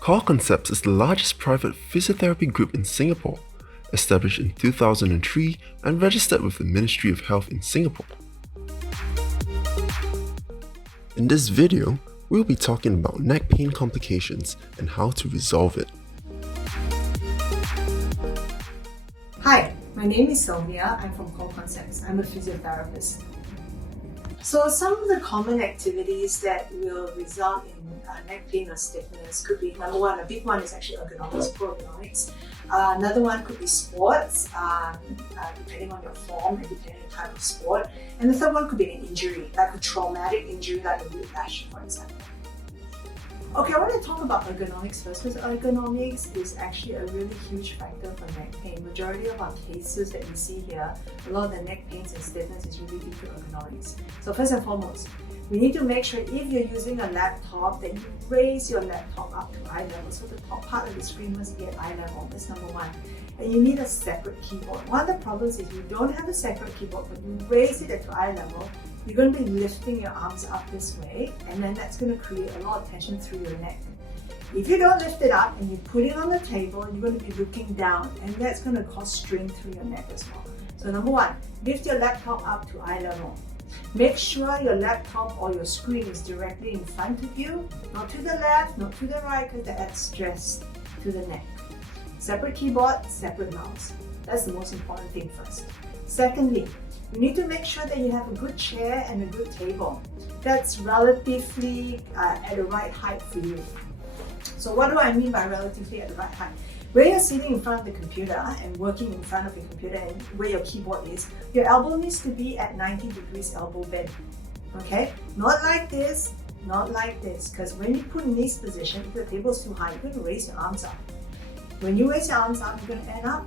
Core Concepts is the largest private physiotherapy group in Singapore, established in 2003 and registered with the Ministry of Health in Singapore. In this video, we'll be talking about neck pain complications and how to resolve it. Hi, my name is Sylvia. I'm from Core Concepts. I'm a physiotherapist. So some of the common activities that will result in neck pain or stiffness could be, number one, a big one is actually ergonomics, ergonomics. Another one could be sports, depending on your form and depending on the type of sport. And the third one could be an injury, like a traumatic injury like a whiplash, for example. Okay, I want to talk about ergonomics first, because ergonomics is actually a really huge factor for neck pain. Majority of our cases that we see here, a lot of the neck pains and stiffness is really due to ergonomics. So first and foremost, we need to make sure if you're using a laptop that you raise your laptop up to eye level. So the top part of the screen must be at eye level. That's number one. And you need a separate keyboard. One of the problems is you don't have a separate keyboard, but you raise it at eye level. You're going to be lifting your arms up this way, and then that's going to create a lot of tension through your neck. If you don't lift it up and you put it on the table, you're going to be looking down, and that's going to cause strain through your neck as well. So number one, lift your laptop up to eye level. Make sure your laptop or your screen is directly in front of you, not to the left, not to the right, because that adds stress to the neck. Separate keyboard, separate mouse. That's the most important thing first. Secondly, you need to make sure that you have a good chair and a good table that's relatively at the right height for you. So what do I mean by relatively at the right height? Where you're sitting in front of the computer and working in front of the computer and where your keyboard is, your elbow needs to be at 90 degrees elbow bend. Okay? Not like this, not like this, because when you put in this position, if the table is too high, you're going to raise your arms up. When you raise your arms up, you're going to end up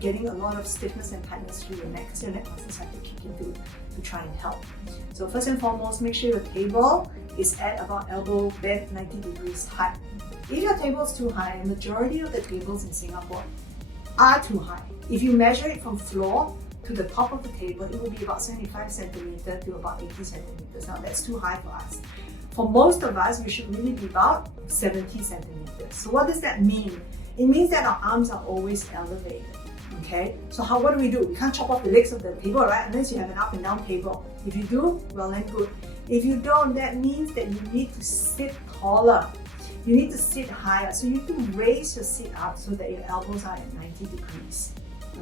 getting a lot of stiffness and tightness through your neck, because your neck muscles have to kick into to try and help. So first and foremost, make sure your table is at about elbow bend 90 degrees height. If your table is too high, and majority of the tables in Singapore are too high. If you measure it from floor to the top of the table, it will be about 75 centimeters to about 80 centimeters. Now that's too high for us. For most of us, we should really be about 70 centimeters. So what does that mean? It means that our arms are always elevated. Okay, so what do? We can't chop off the legs of the table, right? Unless you have an up and down table. If you do, well then good. If you don't, that means that you need to sit taller. You need to sit higher. So you can raise your seat up so that your elbows are at 90 degrees.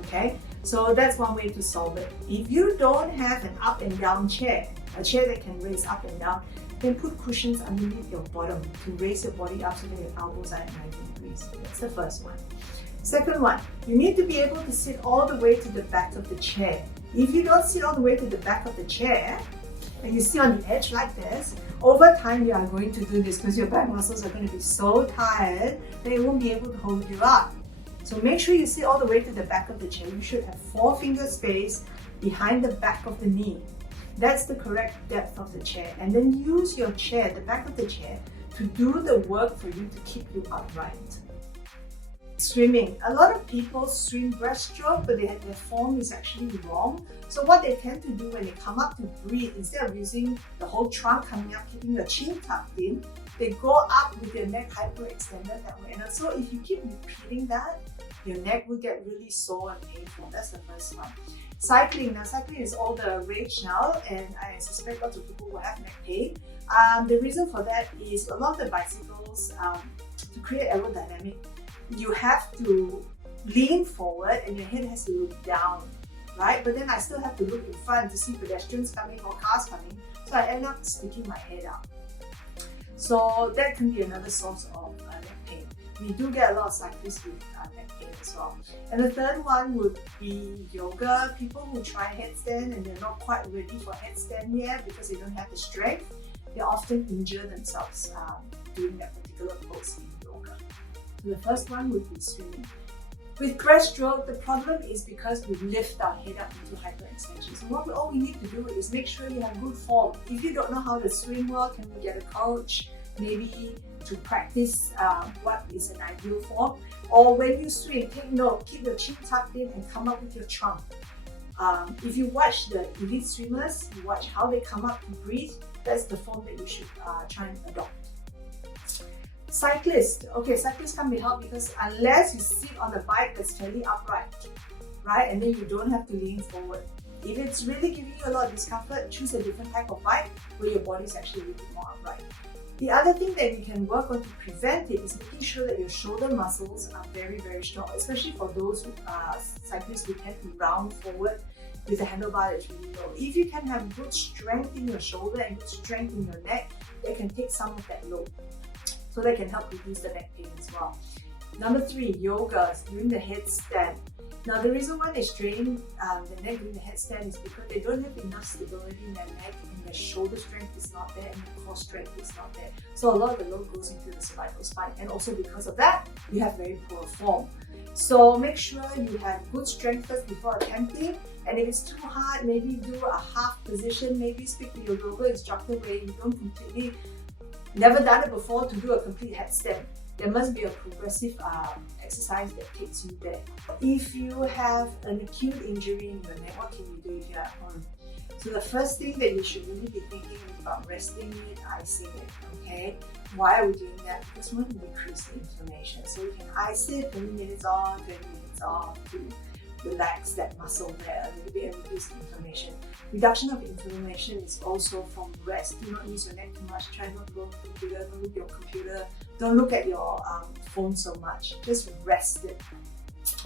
Okay, so that's one way to solve it. If you don't have an up and down chair, a chair that can raise up and down, then put cushions underneath your bottom to raise your body up so that your elbows are at 90 degrees. That's the first one. Second one, you need to be able to sit all the way to the back of the chair. If you don't sit all the way to the back of the chair, and you sit on the edge like this, over time you are going to do this because your back muscles are going to be so tired that it won't be able to hold you up. So make sure you sit all the way to the back of the chair. You should have 4-finger space behind the back of the knee. That's the correct depth of the chair. And then use your chair, the back of the chair, to do the work for you to keep you upright. Swimming. A lot of people swim breaststroke, but their form is actually wrong. So what they tend to do when they come up to breathe, instead of using the whole trunk coming up, keeping the chin tucked in, they go up with their neck hyperextended that way. And so if you keep repeating that, your neck will get really sore and painful. That's the first one. Cycling. Now cycling is all the rage now, and I suspect lots of people will have neck pain. The reason for that is a lot of the bicycles, to create aerodynamic, you have to lean forward and your head has to look down, right? But then I still have to look in front to see pedestrians coming or cars coming, so I end up sticking my head out. So that can be another source of neck pain. We do get a lot of cyclists with neck pain as well. And the third one would be yoga. People who try headstand and they're not quite ready for headstand yet because they don't have the strength, they often injure themselves doing that particular pose in yoga. So the first one would be swimming. With breaststroke, the problem is because we lift our head up into hyperextension. So all we need to do is make sure you have good form. If you don't know how to swim well, can we get a coach maybe to practice what is an ideal form? Or when you swim, take note, keep your chin tucked in and come up with your trunk. If you watch the elite swimmers, you watch how they come up to breathe, that's the form that you should try and adopt. Cyclists. Okay, cyclists can't be helped because unless you sit on a bike that's fairly upright, right, and then you don't have to lean forward. If it's really giving you a lot of discomfort, choose a different type of bike where your body is actually a little bit more upright. The other thing that you can work on to prevent it is making sure that your shoulder muscles are very, very strong, especially for those cyclists who tend to round forward with a handlebar that's really low. If you can have good strength in your shoulder and good strength in your neck, they can take some of that load. So that can help reduce the neck pain as well. Number 3, yoga, doing the headstand. Now the reason why they strain the neck during the headstand is because they don't have enough stability in their neck, and their shoulder strength is not there, and their core strength is not there. So a lot of the load goes into the cervical spine, and also because of that, you have very poor form. So make sure you have good strength first before attempting, and if it's too hard, maybe do a half position, maybe speak to your yoga instructor where you don't completely, never done it before to do a complete headstand. There must be a progressive exercise that takes you there. If you have an acute injury in your neck, what can you do if you're at home? So the first thing that you should really be thinking is about resting it, icing it, okay? Why are we doing that? Because we want to decrease the inflammation. So you can ice it 20 minutes on, 20 minutes off to relax that muscle there a little bit and reduce the inflammation. Reduction of inflammation is also from rest. Do not use your neck too much. Try not to go on the computer, don't look at your computer, don't look at your phone so much. Just rest it.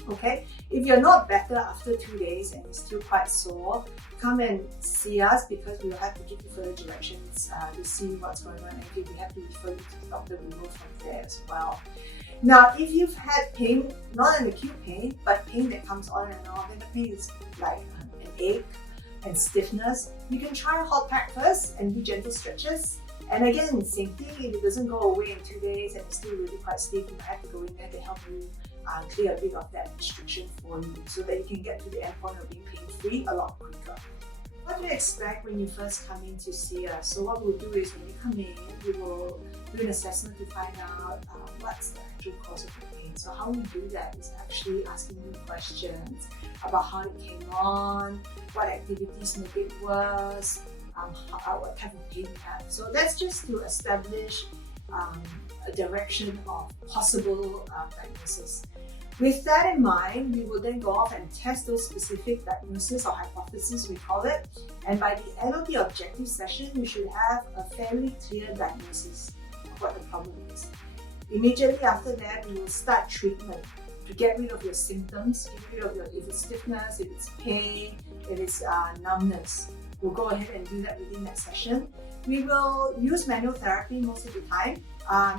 Okay? If you're not better after 2 days and you're still quite sore, come and see us because we will have to give you further directions to see what's going on. And if we have to refer you to the doctor, we will from there as well. Now, if you've had pain, not an acute pain, but pain that comes on and off, and the pain is like an ache and stiffness, you can try a hot pack first and do gentle stretches. And again, same thing, if it doesn't go away in 2 days and it's still really quite stiff, you might have to go in there to help you clear a bit of that restriction for you so that you can get to the end point of being pain-free a lot quicker. What do you expect when you first come in to see us? So what we'll do is when you come in, we will do an assessment to find out what's the actual cause of the pain. So how we do that is actually asking you questions about how it came on, what activities make it worse, what type of pain you have. So that's just to establish a direction of possible diagnosis. With that in mind, we will then go off and test those specific diagnoses or hypotheses, we call it. And by the end of the objective session, you should have a fairly clear diagnosis of what the problem is. Immediately after that, we will start treatment to get rid of your symptoms, get rid of your, if it's stiffness, if it's pain, if it's numbness. We'll go ahead and do that within that session. We will use manual therapy most of the time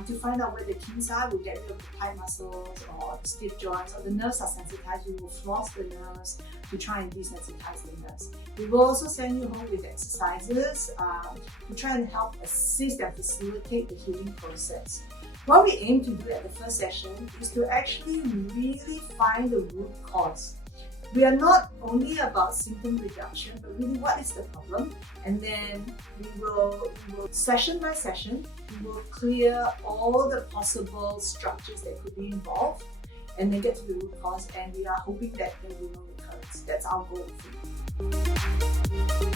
to find out where the kinks are. We'll get rid of the tight muscles or the stiff joints, or the nerves are sensitized. We will floss the nerves to try and desensitize the nerves. We will also send you home with exercises to try and help assist and facilitate the healing process. What we aim to do at the first session is to actually really find the root cause. We are not only about symptom reduction, but really what is the problem, and then we will session by session, we will clear all the possible structures that could be involved, and then get to the root cause, and we are hoping that there will be no recurrence. That's our goal for you.